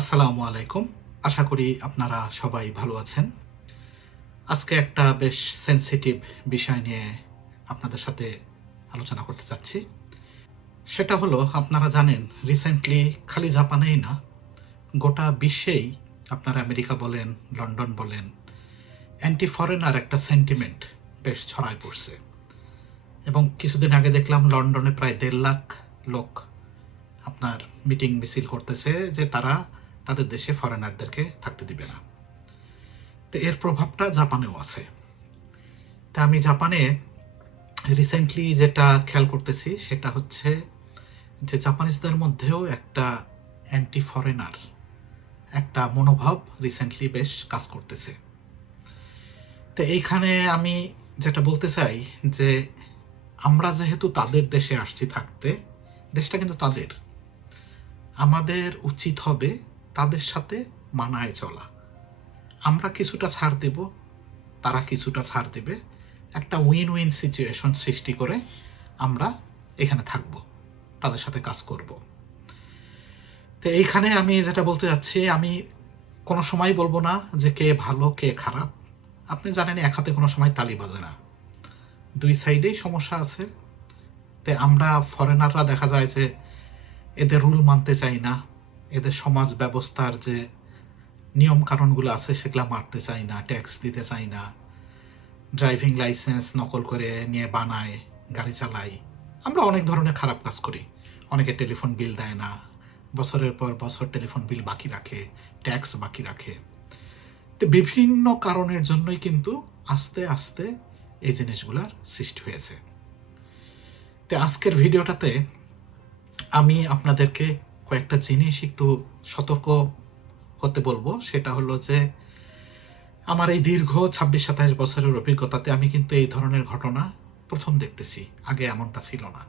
আসসালামু আলাইকুম। আশা করি আপনারা সবাই ভালো আছেন। আজকে একটা বেশ সেন্সিটিভ বিষয় নিয়ে আপনাদের সাথে আলোচনা করতে চাচ্ছি। সেটা হলো, আপনারা জানেন রিসেন্টলি খালি জাপানেই না, গোটা বিশ্বেই আপনারা আমেরিকা বলেন, লন্ডন বলেন অ্যান্টি ফরেনার একটা সেন্টিমেন্ট বেশ ছড়ায় পড়ছে। এবং কিছুদিন আগে দেখলাম, লন্ডনে প্রায় দেড় লাখ লোক আপনার মিটিং মিছিল করতেছে যে তারা তাদের দেশে ফরেনারদেরকে থাকতে দিবে না। তো এর প্রভাবটা জাপানেও আছে। তা আমি জাপানে রিসেন্টলি যেটা খেয়াল করতেছি, সেটা হচ্ছে যে জাপানিজদের মধ্যেও একটা অ্যান্টি ফরেনার একটা মনোভাব রিসেন্টলি বেশ কাজ করতেছে। তো এইখানে আমি যেটা বলতে চাই যে আমরা যেহেতু তাদের দেশে আসছি থাকতে, দেশটা কিন্তু তাদের। আমাদের উচিত হবে তাদের সাথে মানায় চলা। আমরা কিছুটা ছাড় দেব, তারা কিছুটা ছাড় দেবে। একটা উইন উইন সিচুয়েশন সৃষ্টি করে আমরা এখানে থাকব, তাদের সাথে কাজ করব। তো এইখানে আমি যেটা বলতে যাচ্ছি, আমি কোনো সময় বলব না যে কে ভালো, কে খারাপ। আপনি জানেন এক হাতে কোনো সময় তালি বাজে না। দুই সাইডেই সমস্যা আছে। তে আমরা ফরেনাররা দেখা যায় যে এদের রুল মানতে চাই না। এদের সমাজ ব্যবস্থার যে নিয়ম কানুনগুলো আছে, সেগুলো মারতে চাই না ট্যাক্স দিতে চাই না। ড্রাইভিং লাইসেন্স নকল করে নিয়ে বানায়, গাড়ি চালাই আমরা অনেক ধরনের খারাপ কাজ করি। অনেকে টেলিফোন বিল দেয় না। বছরের পর বছর টেলিফোন বিল বাকি রাখে ট্যাক্স বাকি রাখে। তো বিভিন্ন কারণের জন্যই কিন্তু আস্তে আস্তে এই জিনিসগুলার সৃষ্টি হয়েছে। তো আজকের ভিডিওটাতে আমি আপনাদেরকে কয়েকটা জিনিস একটু সতর্ক হতে বলব। সেটা হলো যে, আমার এই দীর্ঘ ছাব্বিশ সাতাশ বছরের অভিজ্ঞতাতে আমি কিন্তু এই ধরনের ঘটনা প্রথম দেখতেছি, আগে এমনটা ছিল না।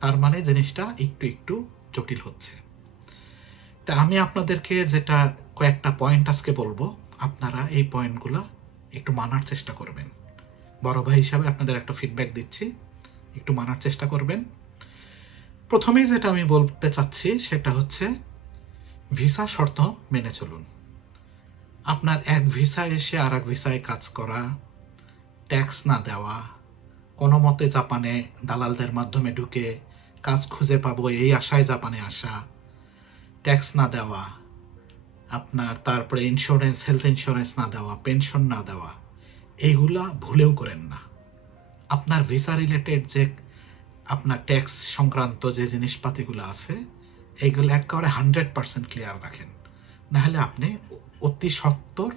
তার মানে জিনিসটা একটু একটু জটিল হচ্ছে। তা আমি আপনাদেরকে যেটা কয়েকটা পয়েন্ট আজকে বলব, আপনারা এই পয়েন্টগুলো একটু মানার চেষ্টা করবেন। বড় ভাই হিসাবে আপনাদের একটা ফিডব্যাক দিচ্ছি, একটু মানার চেষ্টা করবেন। প্রথমেই যেটা আমি বলতে চাচ্ছি, সেটা হচ্ছে ভিসা শর্ত মেনে চলুন। আপনার এক ভিসায় এসে আর এক ভিসায় কাজ করা, ট্যাক্স না দেওয়া, কোনো মতে জাপানে দালালদের মাধ্যমে ঢুকে কাজ খুঁজে পাবো, এই আশায় জাপানে আসা, ট্যাক্স না দেওয়া, আপনার তারপরে ইন্স্যুরেন্স হেলথ ইন্স্যুরেন্স না দেওয়া পেনশন না দেওয়া এইগুলা ভুলেও করেন না। আপনার ভিসা রিলেটেড যে আপনার ট্যাক্স সংক্রান্ত যে জিনিসপাতিগুলো আছে এইগুলো একেবারে হান্ড্রেড পার্সেন্ট ক্লিয়ার রাখেন। নাহলে আপনি অতি সত্তর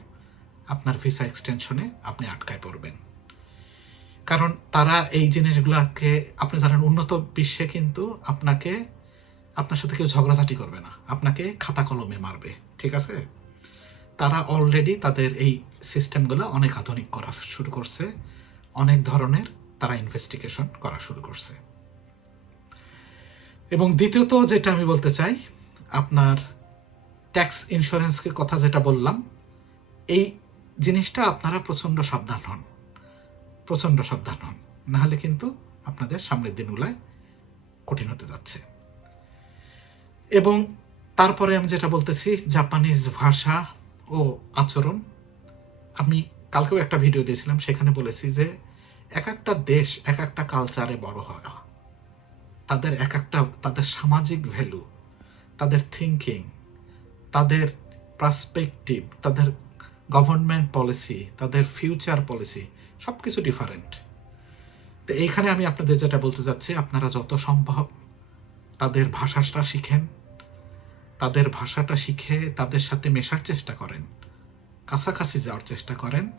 আপনার ভিসা এক্সটেনশনে আপনি আটকায় পড়বেন। কারণ তারা এই জিনিসগুলোকে, আপনি জানেন উন্নত বিশ্বে কিন্তু আপনাকে, আপনার সাথে কেউ ঝগড়াঝাটি করবে না। আপনাকে খাতা কলমে মারবে, ঠিক আছে? তারা অলরেডি তাদের এই সিস্টেমগুলো অনেক আধুনিক করা শুরু করছে। অনেক ধরনের তারা ইনভেস্টিগেশন করা শুরু করছে। এবং দ্বিতীয়ত যেটা আমি বলতে চাই, আপনার ট্যাক্স ইন্স্যুরেন্সের কথা যেটা বললাম, এই জিনিসটা আপনারা প্রচণ্ড সাবধান হন। প্রচণ্ড সাবধান হন। নাহলে কিন্তু আপনাদের সামনের দিনগুলায় কঠিন হতে যাচ্ছে। এবং তারপরে আমি যেটা বলতেছি, জাপানিজ ভাষা ও আচরণ। আমি কালকেও একটা ভিডিও দিয়েছিলাম, সেখানে বলেছি যে এক একটা দেশ, এক একটা কালচারে বড় হয়। তাদের এক একটা, তাদের সামাজিক ভ্যালু তাদের থিঙ্কিং তাদের পার্সপেক্টিভ তাদের গভর্নমেন্ট পলিসি তাদের ফিউচার পলিসি সব কিছু ডিফারেন্ট তো এইখানে আমি আপনাদের যেটা বলতে চাচ্ছি, আপনারা যত সম্ভব তাদের ভাষাটা শিখেন। তাদের ভাষাটা শিখে তাদের সাথে মেশার চেষ্টা করেন। কাছাকাছি যাওয়ার চেষ্টা করেন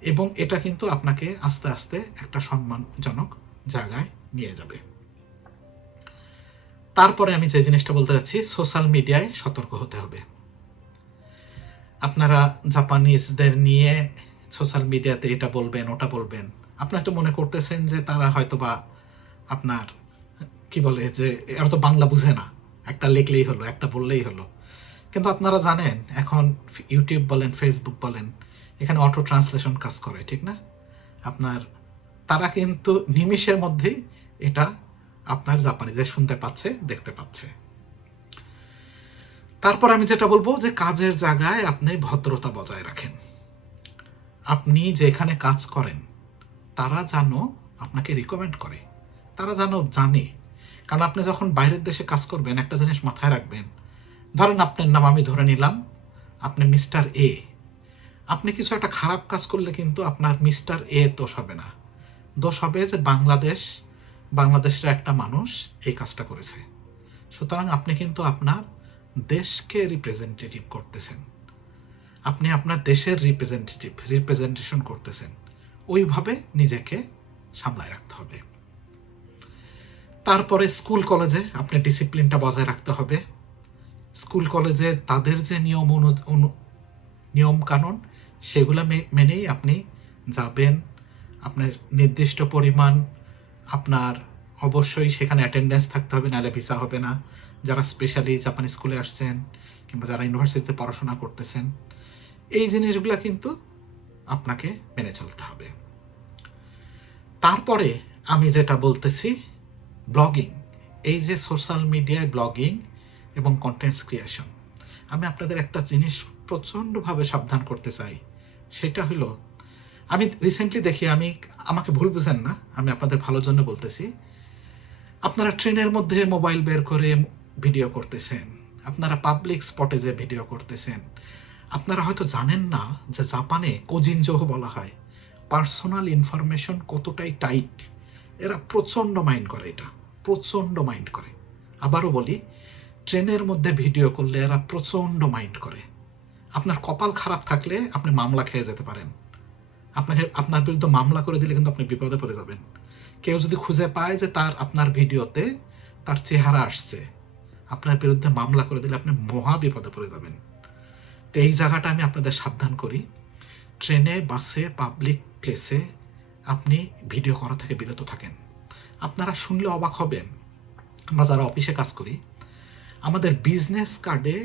এবং এটা কিন্তু আপনাকে আস্তে আস্তে একটা সম্মানজনক জায়গায় নিয়ে যাবে। তারপরে আমি যে জিনিসটা বলতে যাচ্ছি সোশ্যাল মিডিয়ায় সতর্ক হতে হবে। আপনারা জাপানিজদের নিয়ে সোশ্যাল মিডিয়াতে এটা বলবেন, ওটা বলবেন। আপনার তো মনে করতেছেন যে তারা হয়তো বা আপনার, কি বলে যে, এরা তো বাংলা বুঝে না। একটা লিখলেই হলো, একটা বললেই হলো। কিন্তু আপনারা জানেন, এখন ইউটিউব বলেন ফেসবুক বলেন, এখানে অটো ট্রান্সলেশন কাজ করে, ঠিক না? আপনার, তারা কিন্তু নিমিষের মধ্যেই এটা আপনার জাপানিজে শুনতে পাচ্ছে, দেখতে পাচ্ছে। তারপর আমি যেটা বলব যে কাজের জায়গায় আপনি ভদ্রতা বজায় রাখেন। আপনি যেখানে কাজ করেন, তারা যেন আপনাকে রিকমেন্ড করে, তারা যেন জানে। কারণ আপনি যখন বাইরের দেশে কাজ করবেন, একটা জিনিস মাথায় রাখবেন, ধরেন আপনার নাম আমি ধরে নিলাম, আপনি মিস্টার এ। আপনি কিছু একটা খারাপ কাজ করলে কিন্তু আপনার মিস্টার এ দোষ হবে না। দোষ হবে যে বাংলাদেশ বাংলাদেশের একটা মানুষ এই কাজটা করেছে। সুতরাং আপনি কিন্তু আপনার দেশকে রিপ্রেজেন্টেটিভ করতেছেন। আপনি আপনার দেশের রিপ্রেজেন্টেটিভ রিপ্রেজেন্টেশন করতেছেন। ওইভাবে নিজেকে সামলায় রাখতে হবে। তারপরে স্কুল কলেজে আপনি ডিসিপ্লিনটা বজায় রাখতে হবে। স্কুল কলেজে তাদের যে নিয়ম অনু- নিয়ম কানুন, সেগুলো মেনেই আপনি যাবেন। আপনার নির্দিষ্ট পরিমাণ আপনার অবশ্যই সেখানে অ্যাটেন্ডেন্স থাকতে হবে, নাহলে ভিসা হবে না। যারা স্পেশালি জাপানি স্কুলে আসছেন কিংবা যারা ইউনিভার্সিটিতে পড়াশোনা করতেছেন, এই জিনিসগুলো কিন্তু আপনাকে মেনে চলতে হবে। তারপরে আমি যেটা বলতেছি ব্লগিং এই যে সোশ্যাল মিডিয়ায় ব্লগিং এবং কন্টেন্টস ক্রিয়েশন আমি আপনাদের একটা জিনিস প্রচণ্ডভাবে সাবধান করতে চাই, সেটা হলো আমি রিসেন্টলি দেখি, আমি, আমাকে ভুল বুঝেন না, আমি আপনাদের ভালোর জন্য বলতেছি। আপনারা ট্রেনের মধ্যে মোবাইল বের করে ভিডিও করতেছেন, আপনারা পাবলিক স্পটে যে ভিডিও করতেছেন, আপনারা হয়তো জানেন না যে জাপানে কোজিনজোহ বলা হয়। পার্সোনাল ইনফরমেশন কতটাই টাইট, এরা প্রচণ্ড মাইন্ড করে এটা, প্রচণ্ড মাইন্ড করে। আবারও বলি, ট্রেনের মধ্যে ভিডিও করলে এরা প্রচণ্ড মাইন্ড করে। আপনার কপাল খারাপ থাকলে আপনি মামলা খেয়ে যেতে পারেন। আপনাকে, আপনার বিরুদ্ধে মামলা করে দিলে কিন্তু আপনি বিপদে পড়ে যাবেন। কেউ যদি খুঁজে পায় যে তার, আপনার ভিডিওতে তার চেহারা আসছে, আপনার বিরুদ্ধে মামলা করে দিলে আপনি মহা বিপদে পড়ে যাবেন। তো এই জায়গাটা আমি আপনাদের সাবধান করি। ট্রেনে, বাসে পাবলিক প্লেসে আপনি ভিডিও করা থেকে বিরত থাকেন। আপনারা শুনলে অবাক হবেন। আমরা যারা অফিসে কাজ করি, আমাদের বিজনেস কার্ডে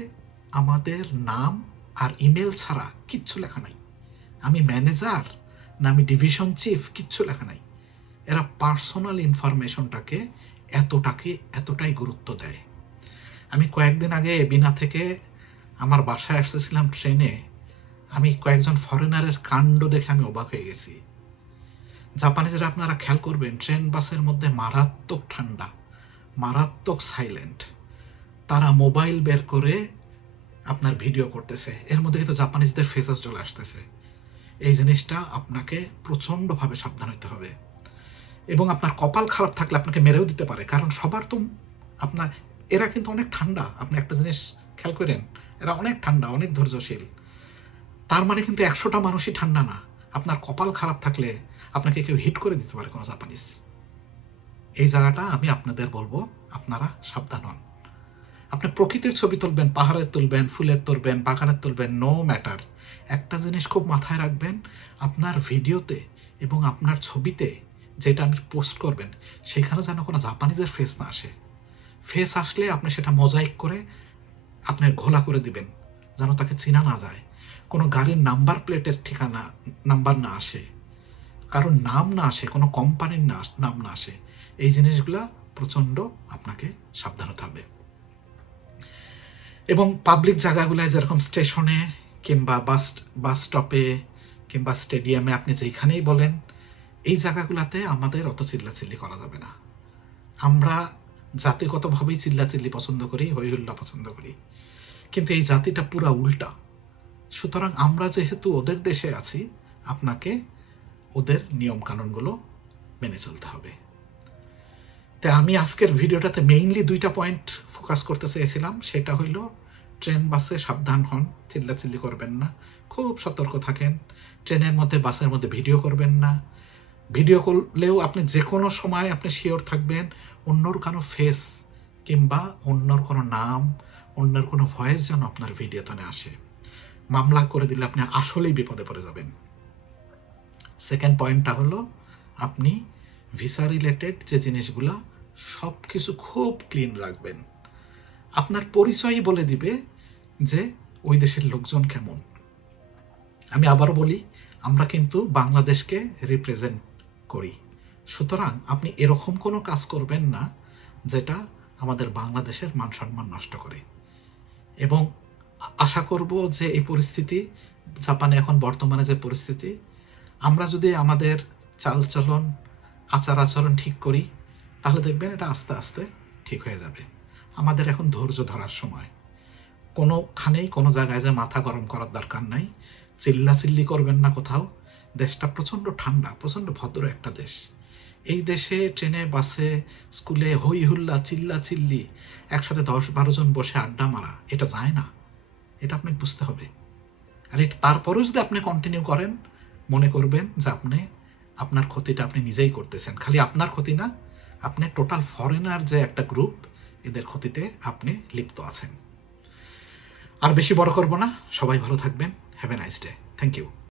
আমাদের নাম আর ইমেল ছাড়া কিচ্ছু লেখা নাই। আমি ম্যানেজার না আমি ডিভিশন চিফ কিচ্ছু লেখা নাই। এরা পার্সোনাল ইনফরমেশনটাকে এতটাকে, এতটাই গুরুত্ব দেয়। আমি কয়েকদিন আগে বিনা থেকে আমার বাসায় আসতেছিলাম ট্রেনে। আমি কয়েকজন ফরেনারের কাণ্ড দেখে আমি অবাক হয়ে গেছি। জাপানিজরা, আপনারা খেয়াল করবেন, ট্রেন বাসের মধ্যে মারাত্মক ঠান্ডা, মারাত্মক সাইলেন্ট তারা মোবাইল বের করে আপনার ভিডিও করতেছে। এর মধ্যে কিন্তু জাপানিজদের ফেসেস চলে আসতেছে। এই জিনিসটা আপনাকে প্রচণ্ডভাবে সাবধান হতে হবে। এবং আপনার কপাল খারাপ থাকলে আপনাকে মেরেও দিতে পারে, কারণ সবার তো আপনার, এরা কিন্তু অনেক ঠান্ডা। আপনি একটা জিনিস খেয়াল করেন, এরা অনেক ঠান্ডা, অনেক ধৈর্যশীল। তার মানে কিন্তু একশোটা মানুষই ঠান্ডা না। আপনার কপাল খারাপ থাকলে আপনাকে কেউ হিট করে দিতে পারে কোনো জাপানিজ। এই জায়গাটা আমি আপনাদের বলব, আপনারা সাবধান হন। আপনি প্রকৃতির ছবি তুলবেন, পাহাড়ের তুলবেন, ফুলের তুলবেন, বাগানের তুলবেন নো ম্যাটার একটা জিনিস খুব মাথায় রাখবেন, আপনার ভিডিওতে এবং আপনার ছবিতে যেটা আপনি পোস্ট করবেন, সেখানে যেন কোনো জাপানিজের ফেস না আসে। ফেস আসলে আপনি সেটা মোজাইক করে আপনি ঘোলা করে দিবেন, যেন তাকে চেনা না যায়। কোনো গাড়ির নাম্বার প্লেটের ঠিকানা নাম্বার না আসে। কারোর নাম না আসে, কোনো কোম্পানির না নাম না আসে। এই জিনিসগুলা প্রচণ্ড আপনাকে সাবধান হতে হবে এবং পাবলিক জায়গাগুলায় যেরকম স্টেশনে কিংবা বাস বাস স্টপে কিংবা স্টেডিয়ামে আপনি যেখানেই বলেন, এই জায়গাগুলোতে আমাদের অত চিল্লাচিল্লি করা যাবে না। আমরা জাতিগতভাবেই চিল্লাচিল্লি পছন্দ করি হইহুল্লা পছন্দ করি। কিন্তু এই জাতিটা পুরা উল্টা। সুতরাং আমরা যেহেতু ওদের দেশে আছি, আপনাকে ওদের নিয়ম কানুনগুলো মেনে চলতে হবে। তাই আমি আজকের ভিডিওটাতে মেইনলি দুইটা পয়েন্ট ফোকাস করতে চেয়েছিলাম, সেটা হইল ট্রেন বাসে সাবধান হন, চিল্লাচিল্লি করবেন না। খুব সতর্ক থাকেন। ট্রেনের মধ্যে, বাসের মধ্যে ভিডিও করবেন না। ভিডিও করলেও আপনি যে কোনো সময় আপনি শিওর থাকবেন, অন্যর কোনো ফেস কিংবা অন্যর কোনো নাম, অন্যের কোনো ভয়েস যেন আপনার ভিডিওতে না আসে। মামলা করে দিলে আপনি আসলেই বিপদে পড়ে যাবেন। সেকেন্ড পয়েন্টটা হলো, আপনি ভিসা রিলেটেড যে জিনিসগুলা সব কিছু খুব ক্লিন রাখবেন। আপনার পরিচয়ই বলে দিবে যে ওই দেশের লোকজন কেমন। আমি আবার বলি, আমরা কিন্তু বাংলাদেশকে রিপ্রেজেন্ট করি। সুতরাং আপনি এরকম কোনো কাজ করবেন না যেটা আমাদের বাংলাদেশের মান সম্মান নষ্ট করে। এবং আশা করব যে এই পরিস্থিতি, জাপানে এখন বর্তমানে যে পরিস্থিতি, আমরা যদি আমাদের চালচলন আচার আচরণ ঠিক করি, তাহলে দেখবেন এটা আস্তে আস্তে ঠিক হয়ে যাবে। আমাদের এখন ধৈর্য ধরার সময়। কোনোখানেই কোনো জায়গায় যে মাথা গরম করার দরকার নাই। চিল্লা চিল্লি করবেন না কোথাও। দেশটা প্রচণ্ড ঠান্ডা, প্রচণ্ড ভদ্র একটা দেশ। এই দেশে ট্রেনে, বাসে, স্কুলে হই হুল্লা চিল্লা চিল্লি একসাথে দশ বারো জন বসে আড্ডা মারা, এটা যায় না। এটা আপনাকে বুঝতে হবে। আর এটা, তারপরেও যদি আপনি কন্টিনিউ করেন, মনে করবেন যে আপনি, আপনার ক্ষতিটা আপনি নিজেই করতেছেন। খালি আপনার ক্ষতি না, আপনি টোটাল ফরেনার যে একটা গ্রুপ এদের ক্ষতিতে আপনি লিপ্ত আছেন। আর বেশি বড় করব না। সবাই ভালো থাকবেন। Have a nice day thank you